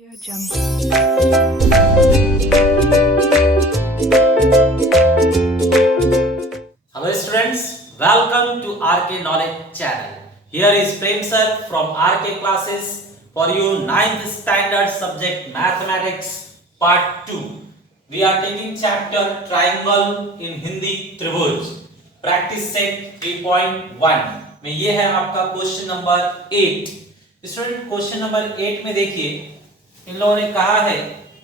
Hello students, welcome to RK Knowledge channel. Here is Prem sir from RK classes for you 9th standard subject mathematics part 2. We are taking chapter triangle in Hindi Tribhuj. Practice set 3.1 में ये है आपका question number 8. Student question number 8 में देखिए इन लोगों ने कहा है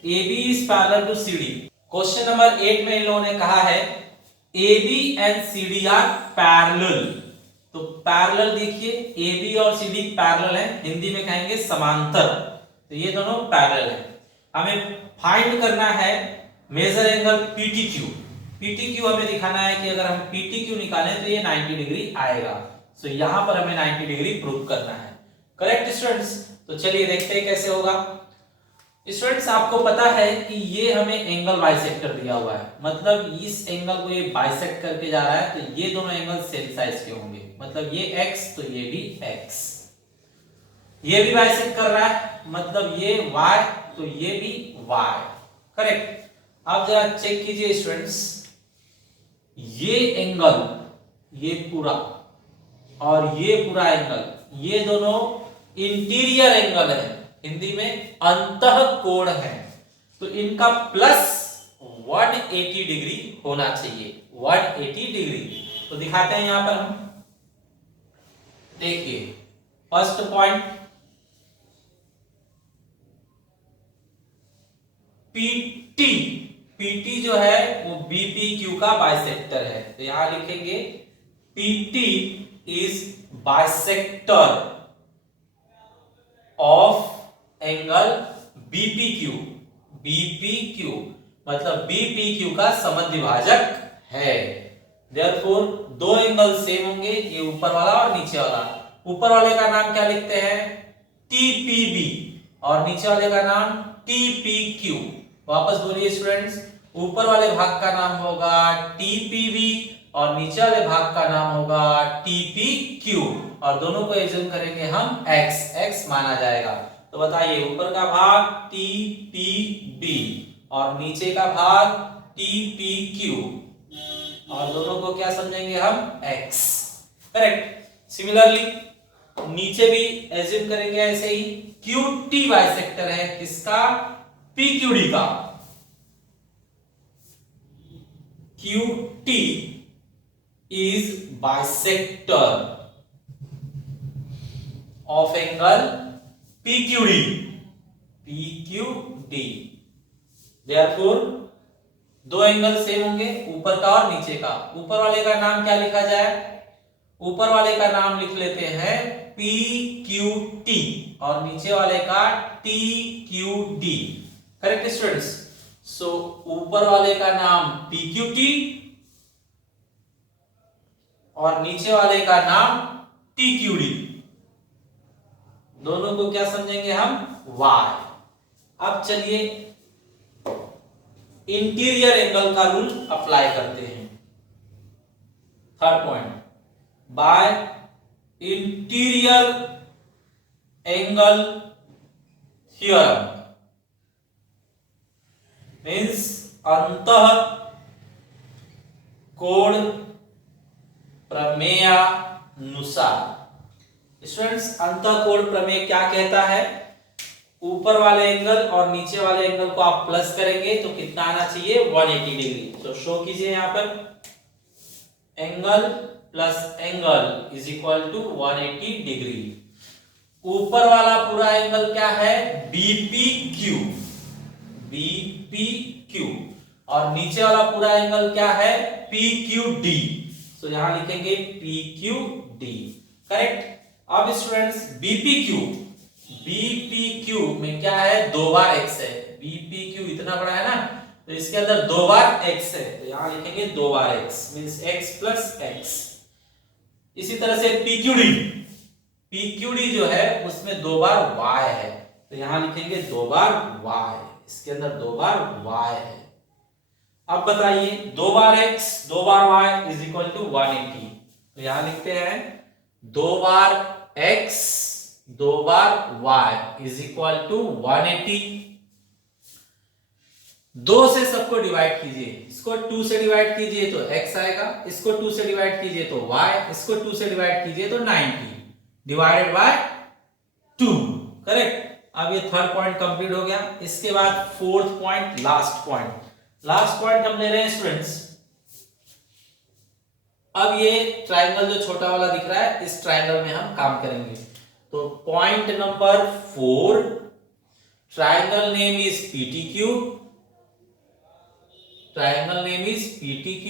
AB is parallel to CD. Question number 8 में इन लोगों ने कहा है AB and CD are parallel. तो पैरेलल देखिए AB और CD पैरेलल है, हिंदी में कहेंगे समांतर. तो ये दोनों पैरेलल है. हमें फाइंड करना है मेजर एंगल PTQ. PTQ हमें दिखाना है कि अगर हम PTQ निकालें तो ये 90 डिग्री आएगा. सो यहां पर हमें 90 डिग्री प्रूव करना है. Correct students? तो चलिए देखते हैं कैसे होगा. स्टूडेंट्स आपको पता है कि ये हमें एंगल बाइसेक्टर दिया हुआ है, मतलब इस एंगल को ये बाइसेक्ट करके जा रहा है, तो ये दोनों एंगल सेम साइज के होंगे. मतलब ये x तो ये भी x. ये भी बाइसेक्ट कर रहा है, मतलब ये y तो ये भी y. करेक्ट. अब जरा चेक कीजिए स्टूडेंट्स, ये एंगल ये पूरा और ये पूरा एंगल ये दोनों इंटीरियर एंगल है, हिंदी में अंतः कोण है. तो इनका प्लस 180 डिग्री होना चाहिए. 180 डिग्री. तो दिखाते हैं यहां पर हम. देखिए फर्स्ट पॉइंट PT. PT जो है वो BPQ का बाइसेक्टर है. तो यहां लिखेंगे PT is bisector of angle BPQ. BPQ मतलब BPQ का समद्विभाजक है. देयरफॉर दो एंगल सेम होंगे, ये ऊपर वाला और नीचे वाला. ऊपर वाले का नाम क्या लिखते हैं? TPB और नीचे वाले का नाम TPQ. वापस बोलिए स्टूडेंट्स, ऊपर वाले भाग का नाम होगा TPB और नीचे वाले भाग का नाम होगा TPQ और दोनों को एज्यूम करेंगे हम x. x माना जाएगा. तो बताइए ऊपर का भाग TPB और नीचे का भाग TPQ और दोनों को क्या समझेंगे हम? x. करेक्ट. सिमिलरली नीचे भी एज्यूम करेंगे ऐसे ही. QT बाइसेक्टर है किसका? PQD का. QT is bisector of angle PQD. PQD. Therefore दो एंगल सेम होंगे, ऊपर का और नीचे का. ऊपर वाले का नाम क्या लिखा जाए? ऊपर वाले का नाम लिख लेते हैं PQT और नीचे वाले का TQD. Correct students? सो ऊपर वाले का नाम PQT और नीचे वाले का नाम TQD. दोनों को क्या समझेंगे हम? Y. अब चलिए इंटीरियर एंगल का रूल अप्लाई करते हैं. Third point, bye interior angle theorem means अंतः कोण प्रमेयानुसार. स्टूडेंट्स अंतः कोण प्रमेय क्या कहता है? ऊपर वाले एंगल और नीचे वाले एंगल को आप प्लस करेंगे तो कितना आना चाहिए? 180 डिग्री. तो शो कीजिए यहां पर angle plus angle is equal to 180 degree. ऊपर वाला पूरा एंगल क्या है? BPQ. BPQ और नीचे वाला पूरा एंगल क्या है? PQD. तो यहां लिखेंगे PQD. करेक्ट. अब स्टूडेंट्स BPQ में क्या है? दो बार x है. BPQ इतना बड़ा है ना, तो इसके अंदर दो बार x है, तो यहां लिखेंगे दो बार x means x plus x. इसी तरह से PQD जो है उसमें दो बार y है, तो यहां लिखेंगे दो बार y. इसके अंदर दो बार y है. अब बताइए दो बार x दो बार y इज इक्वल टू 180. तो यहां लिखते हैं दो बार x 2 बार y इज इक्वल टू 180। 2 से सबको डिवाइड कीजिए, इसको 2 से डिवाइड कीजिए तो x आएगा, इसको 2 से डिवाइड कीजिए तो y, इसको 2 से डिवाइड कीजिए तो 90 डिवाइडेड बाय 2। करेक्ट। अब ये थर्ड पॉइंट कंप्लीट हो गया। इसके बाद फोर्थ पॉइंट, लास्ट पॉइंट हम ले रहे हैं स्टूडेंट्स। अब ये ट्रायंगल जो छोटा वाला दिख रहा है, इस ट्रायंगल में हम काम करेंगे। तो point number 4, triangle name is PTQ। Triangle name is PTQ।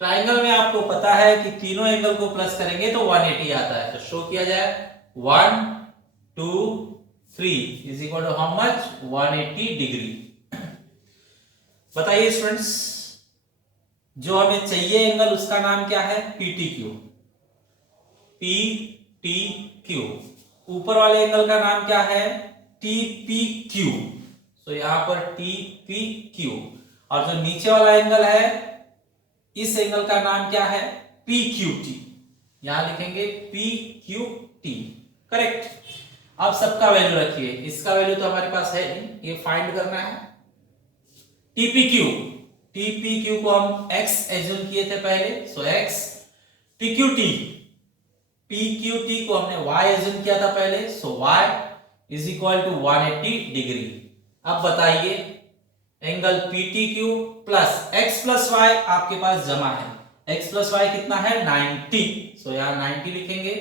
Triangle में आपको पता है कि तीनों एंगल को प्लस करेंगे तो 180 आता है। तो शो किया जाए 1 2 3 is equal to how much, 180 degree. बताइए स्टूडेंट्स, जो हमें चाहिए एंगल उसका नाम क्या है? PTQ। PTQ। ऊपर वाले एंगल का नाम क्या है? TPQ। तो यहां पर TPQ। और जो नीचे वाला एंगल है, इस एंगल का नाम क्या है? PQT। यहां लिखेंगे PQT। करेक्ट। अब सबका वैल्यू रखिए, इसका वैल्यू तो हमारे पास है नहीं, ये फाइंड करना है। TPQ को हम x एज्यूम किए थे पहले, सो x। PQT को हमने y एज्यूम किया था पहले, so y is equal to 180 degree. अब बताइए, angle PTQ plus x plus y आपके पास जमा है। x प्लस y कितना है? 90। सो यहां 90 लिखेंगे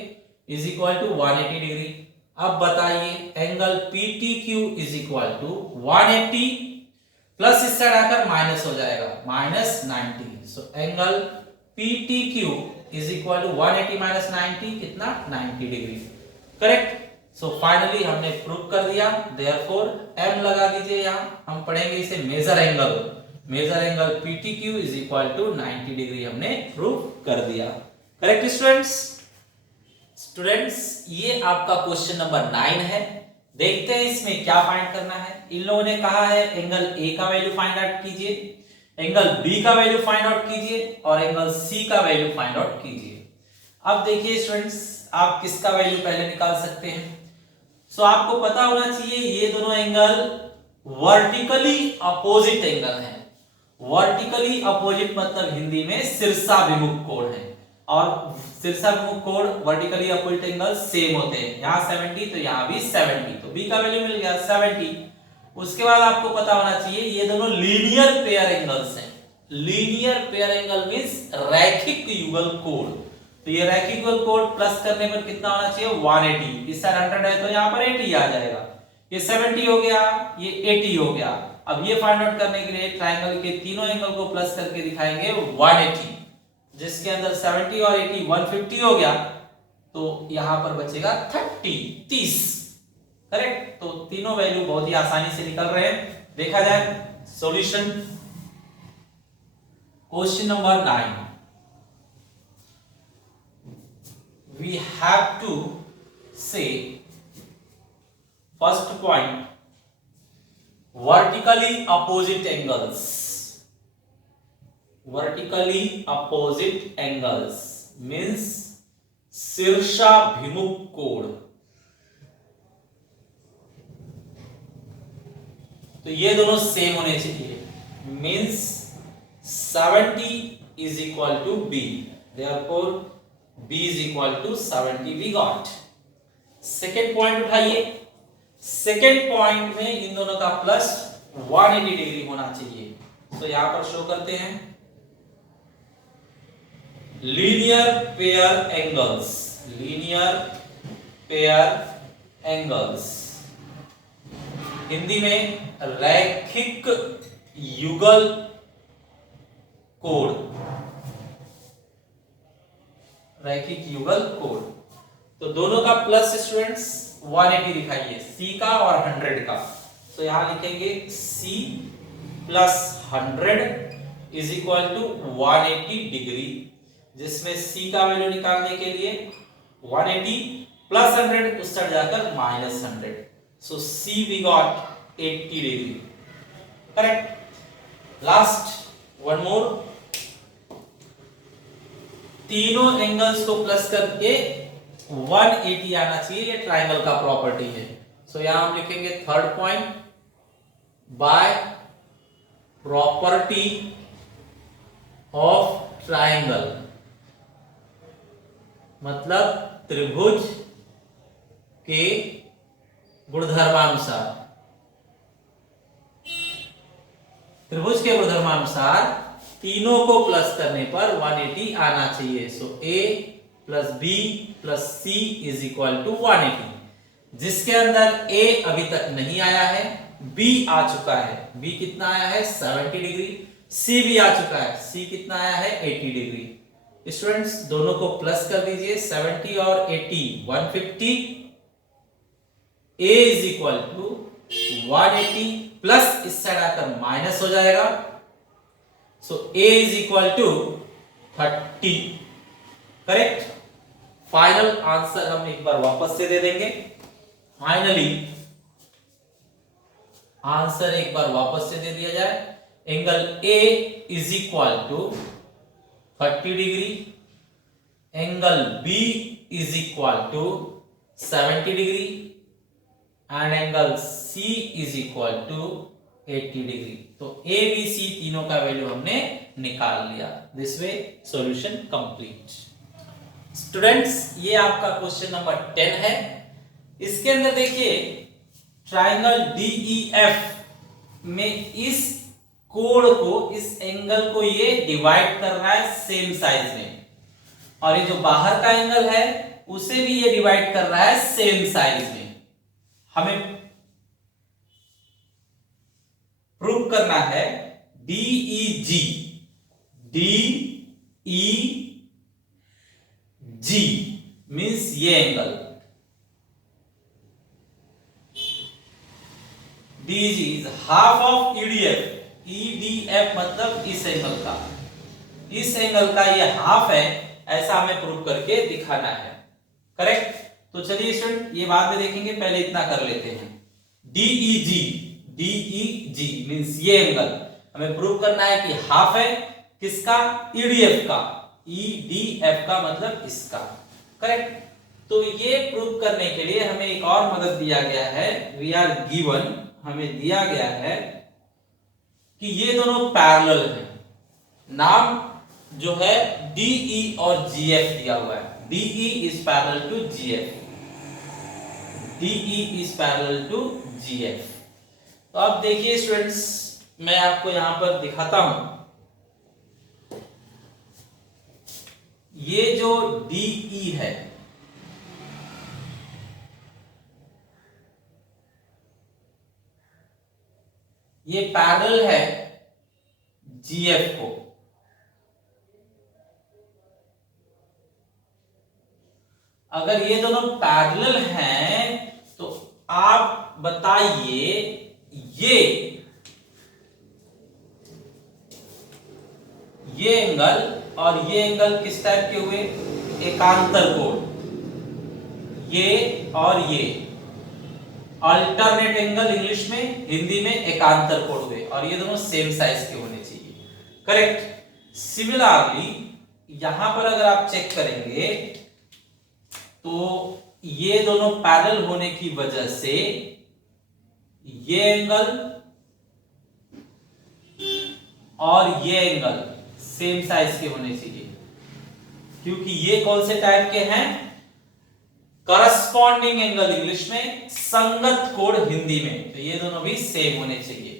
इज इक्वल टू 180 डिग्री। अब बताइए, angle PTQ is equal to 180 plus इस साइड आकर माइनस हो जाएगा, minus 90। So angle PTQ is equal to 180 minus 90 कितना? 90 डिग्री। करेक्ट। सो फाइनली हमने प्रूव कर दिया। देयरफॉर m लगा दीजिए, यहां हम पढ़ेंगे इसे measure angle PTQ is equal to 90 degree हमने प्रूव कर दिया। करेक्ट स्टूडेंट्स, ये आपका क्वेश्चन नंबर 9 है। देखते हैं इसमें क्या फाइंड करना है। इन लोगों ने कहा है एंगल A का वैल्यू फाइंड आउट कीजिए, एंगल B का वैल्यू फाइंड आउट कीजिए और एंगल C का वैल्यू फाइंड आउट कीजिए। अब देखिए स्टूडेंट्स, आप किसका वैल्यू पहले निकाल सकते हैं? सो आपको पता होना चाहिए ये दोनों एंगल वर्टिकली अपोजिट एंगल हैं। वर्टिकली अपोजिट मतलब हिंदी में शीर्षाभिमुख कोण है, और शीर्षाभिमुख कोण वर्टिकली अपोजिट एंगल सेम होते हैं। यहां 70 तो यहां भी 70, तो B का वैल्यू मिल गया 70। उसके बाद आपको पता होना चाहिए ये दोनों लीनियर पेयर एंगल्स हैं। लीनियर पेयर एंगल मींस रैखिक युगल कोण। तो ये रैखिक युगल कोण प्लस करने पर कितना होना चाहिए? 180। इस साइड 100 है तो यहां पर 80 आ जाएगा। ये 70 हो गया, ये 80 हो गया। अब ये फाइंड आउट करने के लिए ट्रायंगल के तीनों एंगल को प्लस करके दिखाएंगे 180, जिसके अंदर 70 और 80 150 हो गया, तो यहां पर बचेगा 30। करेक्ट। तो तीनों वैल्यू बहुत ही आसानी से निकल रहे हैं। देखा जाए solution. Question number 9, we have to say first point, vertically opposite angles means शीर्षाभिमुख कोण। तो ये दोनों सेम होने चाहिए, means 70 is equal to B, therefore B is equal to 70 we got। Second point उठाइए। सेकेंड पॉइंट में इन दोनों का प्लस 180 डिग्री होना चाहिए। तो यहां पर शो करते हैं लीनियर पेयर एंगल्स, हिंदी में रैखिक युगल कोण। तो दोनों का प्लस स्टूडेंट्स 180 दिखाइए, C का और 100 का। तो यहां लिखेंगे C plus 100 is equal to 180 degree, जिसमें C का वैल्यू निकालने के लिए 180 प्लस 100 उस साइड जाकर minus 100। So C we got 80 degree. Correct. Last one more, तीनों एंगल्स को प्लस करके 180 आना चाहिए, ये ट्राइंगल का प्रॉपर्टी है। सो यहां हम लिखेंगे third point, by property of triangle, मतलब त्रिभुज के गुणधर्मानुसार, त्रिभुज के गुणधर्मानुसार तीनों को प्लस करने पर 180 आना चाहिए। So a plus B plus C is equal to 180, जिसके अंदर a अभी तक नहीं आया है, b आ चुका है, b कितना आया है 70 डिग्री, c भी आ चुका है, c कितना आया है 80 डिग्री। स्टूडेंट्स दोनों को प्लस कर दीजिए, 70 और 80 150, a is equal to 180 plus इस साइड आकर माइनस हो जाएगा। So a is equal to 30, correct. Final answer हम एक बार वापस से दे देंगे, फाइनली आंसर एक बार वापस से दे दिया जाए। Angle a is equal to 30 degree, angle b is equal to 70 degree and angle c is equal to 80 degree. तो a b c तीनों का वैल्यू हमने निकाल लिया। This way solution complete. Students ये आपका क्वेश्चन नंबर 10 है। इसके अंदर देखिए ट्राइंगल DEF में इस कोण को, इस एंगल को ये डिवाइड कर रहा है सेम साइज में, और ये जो बाहर का एंगल है उसे भी ये डिवाइड कर रहा है सेम साइज में। हमें प्रूव करना है DEG, DEG मींस ये angle, DEG is half of EDF, EDF मतलब इस एंगल का, इस एंगल का ये हाफ है, ऐसा हमें प्रूव करके दिखाना है, करेक्ट। तो चलिए स्टूडेंट ये बाद में देखेंगे, पहले इतना कर लेते हैं। DEG, DEG मींस ये एंगल हमें प्रूव करना है कि हाफ है किसका, EDF का, EDF का मतलब इसका, करेक्ट। तो ये प्रूव करने के लिए हमें एक और मदद दिया गया है, वी आर गिवन, हमें दिया गया है कि ये दोनों पैरेलल हैं। नाम जो है DE और GF दिया हुआ है, DE is parallel to GF, DE is parallel to GF। तो अब देखिए स्टूडेंट्स मैं आपको यहां पर दिखाता हूं, ये जो DE है ये पैरेलल है GF को, अगर ये दोनों पैरेलल हैं तो आप बताइए ये एंगल और ये एंगल किस टाइप के हुए, एकांतर कोण, ये और ये अल्टरनेट एंगल इंग्लिश में, हिंदी में एकांतर कोण हुए, और ये दोनों सेम साइज के होने चाहिए, करेक्ट। सिमिलरली यहां पर अगर आप चेक करेंगे तो ये दोनों पैरेलल होने की वजह से ये एंगल और ये एंगल सेम साइज के होने चाहिए, क्योंकि ये कौन से टाइप के हैं, करस्पॉन्डिंग एंगल इंग्लिश में, संगत कोण हिंदी में, तो ये दोनों भी सेम होने चाहिए,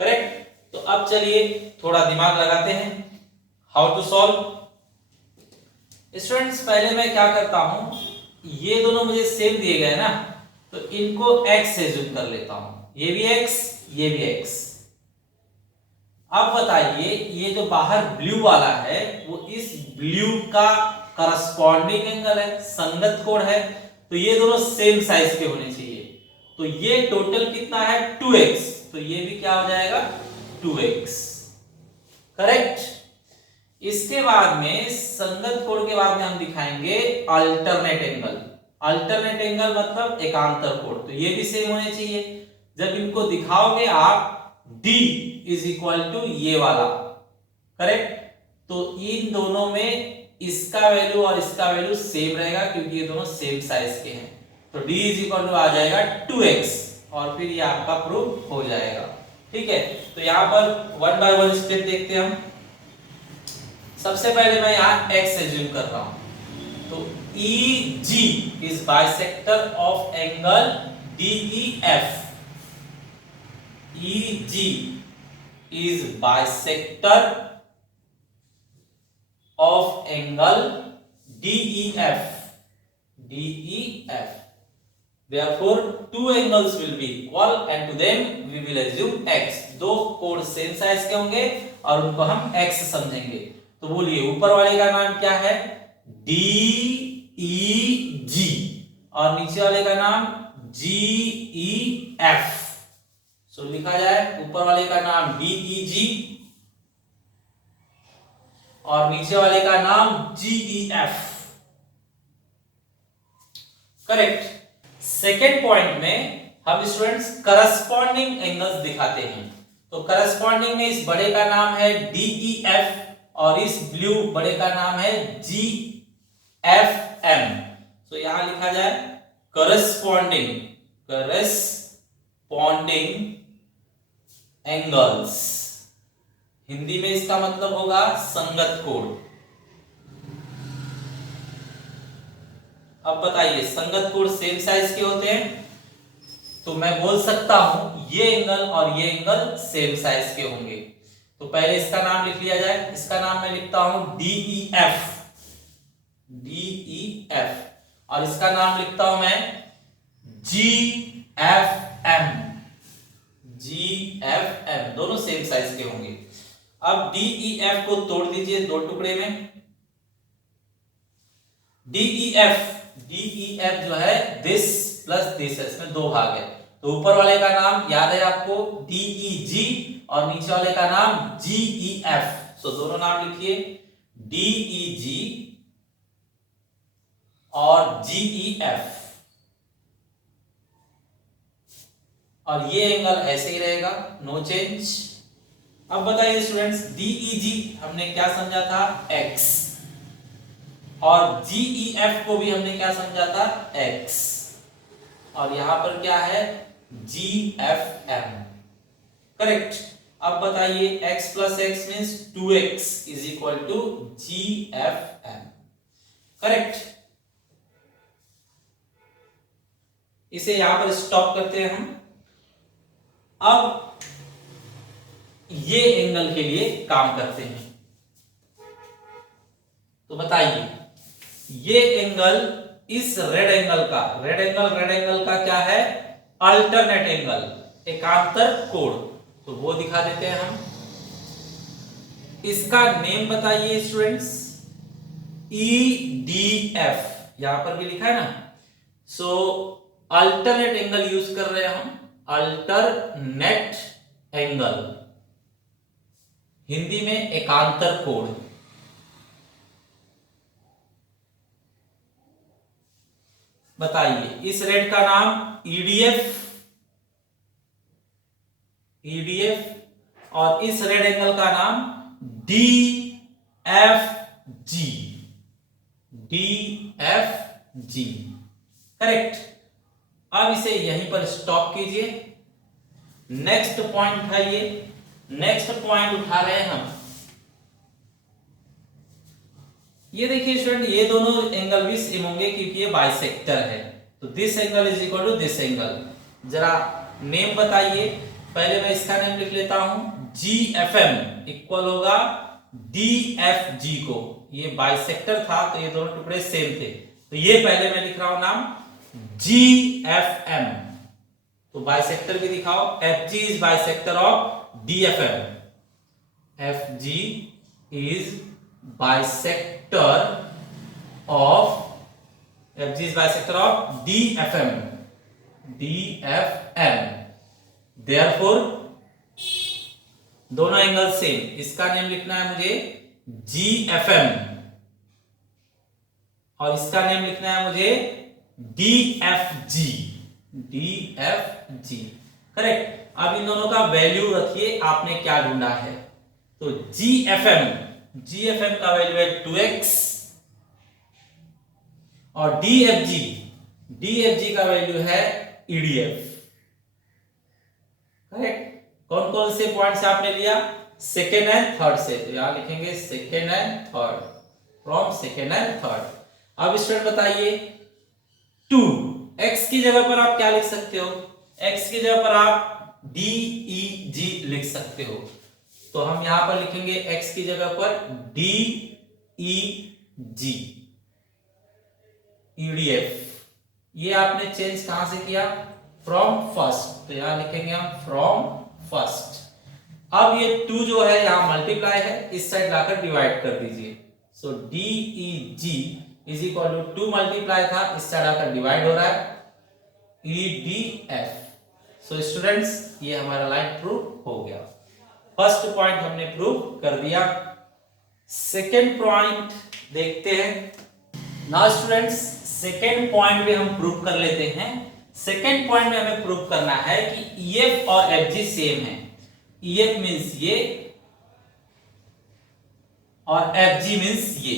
करेक्ट। तो अब चलिए थोड़ा दिमाग लगाते हैं, हाउ टू सॉल्व। स्टूडेंट्स पहले मैं क्या करता हूं, ये दोनों मुझे सेम दिए गए ना, तो इनको x एज्यूम कर लेता हूं, ये भी x ये भी x। अब बताइए ये जो बाहर ब्लू वाला है वो इस ब्लू का करस्पॉन्डिंग एंगल है, संगत कोण है, तो ये दोनों सेम साइज के होने चाहिए, तो ये टोटल कितना है 2x, तो ये भी क्या हो जाएगा 2x, करेक्ट। इसके बाद में संगत कोण के बाद में हम दिखाएंगे अल्टरनेट एंगल, अल्टरनेट एंगल मतलब एकांतर कोण, तो ये भी सेम होने चाहिए। जब इनको दिखाओगे आप D इज इक्वल टू ये वाला, करेक्ट, तो इन दोनों में इसका वैल्यू और इसका वैल्यू सेम रहेगा क्योंकि ये दोनों सेम साइज के हैं। तो d इज इक्वल टू आ जाएगा 2x और फिर ये आपका प्रूफ हो जाएगा। ठीक है, तो यहाँ पर 1 बाय 1 स्टेप देखते हैं हम। सबसे पहले मैं यहाँ x एज्यूम कर रहा हूँ, तो EG is bisector of angle DEF। EG is bisector of angle DEF. DEF. Therefore, two angles will be equal and to them we will assume x. दो कोण सेम साइज के होंगे और उनको हम x समझेंगे। तो बोलिए ऊपर वाले का नाम क्या है? DEG और नीचे वाले का नाम GEF। तो लिखा जाए ऊपर वाले का नाम DEG और नीचे वाले का नाम GEF। करेक्ट। सेकेंड पॉइंट में हम स्टूडेंट्स करस्पॉन्डिंग एंगल्स दिखाते हैं। तो करस्पॉन्डिंग में इस बड़े का नाम है DEF और इस ब्लू बड़े का नाम है GFM। तो यहां लिखा जाए करस्पॉन्डिंग एंगल्स। हिंदी में इसका मतलब होगा संगत कोण। अब बताइए संगत कोण सेम साइज के होते हैं तो मैं बोल सकता हूं ये एंगल और ये एंगल सेम साइज के होंगे। तो पहले इसका नाम लिख लिया जाए। इसका नाम मैं लिखता हूं DEF और इसका नाम लिखता हूं मैं GFM। दोनों सेम साइज के होंगे। अब DEF को तोड़ दीजिए दो टुकड़े में। DEF जो है दिस प्लस दिस, इसमें दो भाग है। तो ऊपर वाले का नाम याद है आपको DEG और नीचे वाले का नाम GEF। तो दोनों नाम लिखिए DEG और GEF और ये एंगल ऐसे ही रहेगा, नो चेंज। अब बताइए स्टूडेंट्स DEG हमने क्या समझा था? x और GEF को भी हमने क्या समझा था? x और यहां पर क्या है? GFM। करेक्ट। अब बताइए x plus x means 2x is equal to GFM। Correct. इसे यहां पर स्टॉप करते हैं हम। अब ये एंगल के लिए काम करते हैं। तो बताइए ये एंगल इस रेड एंगल का क्या है? अल्टरनेट एंगल, एकांतर कोण। तो वो दिखा देते हैं हम। इसका नेम बताइए स्टूडेंट्स। EDF यहां पर भी लिखा है ना। सो अल्टरनेट एंगल यूज कर रहे हैं हम। अल्टरनेट एंगल हिंदी में एकांतर कोण। बताइए इस रेड का नाम EDF और इस रेड एंगल का नाम DFG। करेक्ट। अब इसे यहीं पर स्टॉप कीजिए। नेक्स्ट पॉइंट उठाइए। नेक्स्ट पॉइंट उठा रहे हैं हम। ये देखिए स्टूडेंट ये दोनों एंगल भी सेम होंगे क्योंकि ये बाइसेक्टर है। तो this angle is equal to this angle. जरा नेम बताइए। पहले मैं इसका नेम लिख लेता हूं। GFM इक्वल होगा DFG को। ये बाइसेक्टर था तो ये दोनों टुकड़े सेम थे। तो ये पहले मैं लिख रहा हूं नाम GFM। तो बाइसेक्टर भी दिखाओ। FG is bisector of DFM। FG is bisector of DFM। Therefore दोनों एंगल सेम। इसका नेम लिखना है मुझे GFM और इसका नेम लिखना है मुझे DFG। करेक्ट। अब इन दोनों का वैल्यू रखिए आपने क्या ढूंढा है। तो GFM का वैल्यू है 2x और DFG, DFG का वैल्यू है EDF। करेक्ट। कौन कौन से पॉइंट से आपने लिया? सेकेंड एंड थर्ड से, तो यहां लिखेंगे second and third, from second and third. अब स्टूडेंट बताइए 2, x की जगह पर आप क्या लिख सकते हो? x की जगह पर आप DEG लिख सकते हो, तो हम यहां पर लिखेंगे x की जगह पर DEG, EDF। ये आपने चेंज कहां से किया? फ्रॉम फर्स्ट, तो यहां लिखेंगे हम फ्रॉम फर्स्ट। अब ये 2 जो है यहां मल्टीप्लाई है, इस साइड लाकर डिवाइड कर दीजिए। So DEG is equal to 2 multiply था, इस साइड आकर डिवाइड हो रहा है, EDF। सो स्टूडेंट्स ये हमारा लाइन प्रूव हो गया। फर्स्ट पॉइंट हमने प्रूव कर दिया। सेकेंड पॉइंट देखते हैं। नाउ स्टूडेंट्स सेकेंड पॉइंट भी हम प्रूव कर लेते हैं। सेकेंड पॉइंट में हमें प्रूव करना है कि EF और FG सेम है। EF मींस ये और FG मींस ये।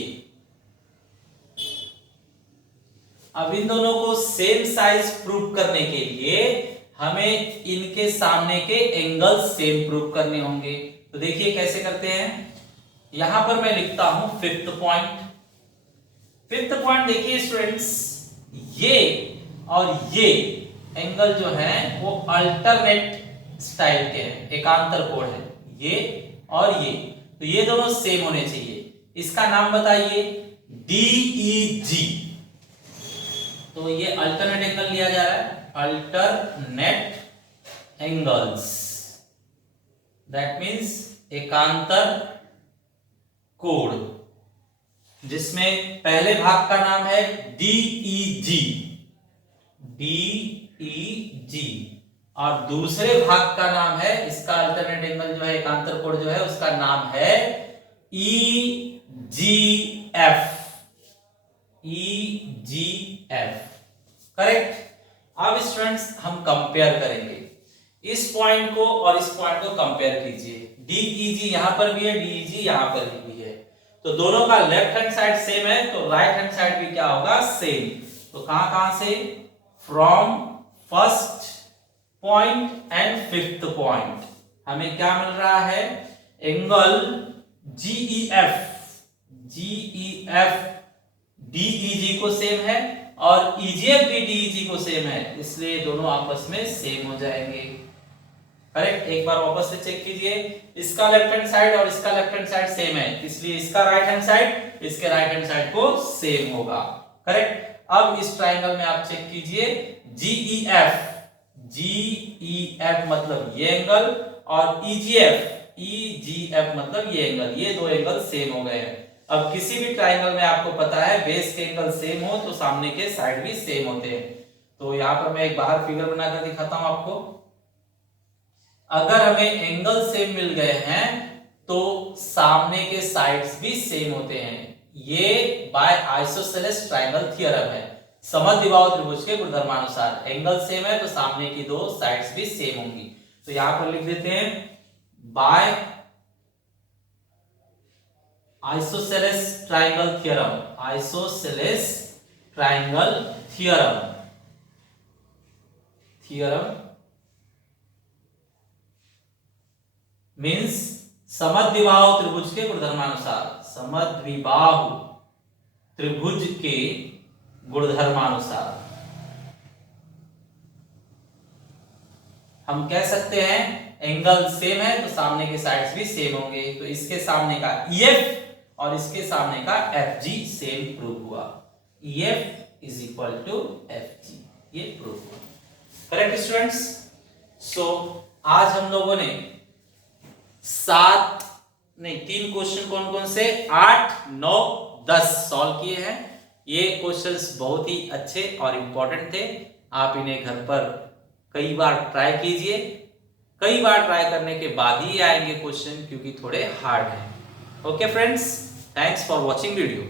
अब इन दोनों को सेम साइज प्रूव करने के लिए हमें इनके सामने के एंगल सेम प्रूव करने होंगे। तो देखिए कैसे करते हैं। यहां पर मैं लिखता हूं फिफ्थ पॉइंट। फिफ्थ पॉइंट देखिए स्टूडेंट्स, ये और ये एंगल जो है वो अल्टरनेट स्टाइल के हैं, एकांतर कोण है, ये और ये, तो ये दोनों सेम होने चाहिए। इसका नाम बताइए DEG। तो ये अल्टरनेट एंगल लिया जा रहा है, अल्टरनेट एंगल्स, दैट मींस एकांतर कोण, जिसमें पहले भाग का नाम है DEG, DEG, और दूसरे भाग का नाम है, इसका अल्टरनेट एंगल जो है, एकांतर कोण जो है, उसका नाम है EGF, EGF। करेक्ट। अब स्टूडेंट्स हम कंपेयर करेंगे इस पॉइंट को और इस पॉइंट को कंपेयर कीजिए। DEG यहां पर भी है, DEG यहां पर भी है, तो दोनों का लेफ्ट हैंड साइड सेम है, तो राइट हैंड साइड भी क्या होगा? सेम। तो कहां कहां से? From first point and fifth point हमें क्या मिल रहा है? एंगल GEF, GEF DEG को सेम है और EGF भी DEG को सेम है, इसलिए दोनों आपस में सेम हो जाएंगे। करेक्ट। एक बार वापस से चेक कीजिए, इसका लेफ्ट हैंड साइड और इसका लेफ्ट हैंड साइड सेम है, इसलिए इसका राइट हैंड साइड इसके राइट हैंड साइड को सेम होगा। करेक्ट। अब इस ट्रायंगल में आप चेक कीजिए GEF, GEF मतलब ये एंगल, और EGF, EGF मतलब ये एंगल, ये दो एंगल सेम हो गए हैं। अब किसी भी ट्रायंगल में आपको पता है बेस के एंगल सेम हो तो सामने के साइड भी सेम होते हैं। तो यहां पर मैं एक बाहर फिगर बनाकर दिखाता हूं आपको। अगर हमें एंगल सेम मिल गए हैं तो सामने के साइड्स भी सेम होते हैं। ये बाय आइसोसेलेस ट्रायंगल थ्योरम है। समद्विबाहु त्रिभुज के गुणधर्मानुसार एंगल सेम है तो सामने की दो साइड्स भी सेम होंगी। तो यहां पर लिख देते हैं by isosceles triangle theorem, isosceles triangle theorem, theorem means समद्विबाहु त्रिभुज के गुणधर्मानुसार, समद्विबाहु त्रिभुज के गुणधर्मानुसार हम कह सकते हैं एंगल सेम है तो सामने के साइड्स भी सेम होंगे। तो इसके सामने का EF और इसके सामने का FG सेम प्रूव हुआ। EF is equal to FG, ये प्रूव हुआ। Correct students. सो आज हम लोगों ने 3 क्वेश्चन कौन कौन से 8, 9, 10 सॉल्व किए हैं। ये क्वेश्चंस बहुत ही अच्छे और इंपॉर्टेंट थे। आप इन्हें घर पर कई बार ट्राई कीजिए। कई बार ट्राई करने के बाद ही आएंगे क्वेश्चन, क्योंकि थोड़े हार्ड हैं। Okay friends, thanks for watching video.